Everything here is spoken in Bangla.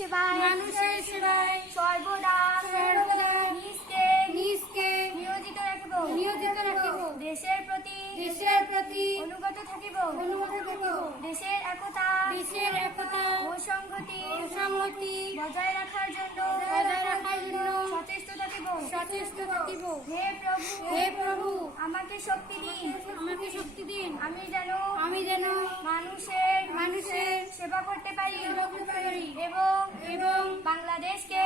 সেবায় মানুষের সেবায় সর্বদা সর্বদা নিজকে নিজকে নিয়োজিত রাখিব। নিয়োজিত রাখিব। দেশের প্রতি দেশের প্রতি অনুগত থাকিব। অনুগত থাকিব। দেশের একতা দেশের একতা ও সংহতি ও সংহতি বজায় রাখার জন্য বজায় রাখার জন্য সচেষ্ট থাকিব। সচেষ্ট থাকিব। হে প্রভু হে প্রভু শক্তি দিন। আমাকে শক্তি দিন। আমি যেন আমি যেন মানুষের মানুষের সেবা করতে পারি। এবং এবং বাংলাদেশকে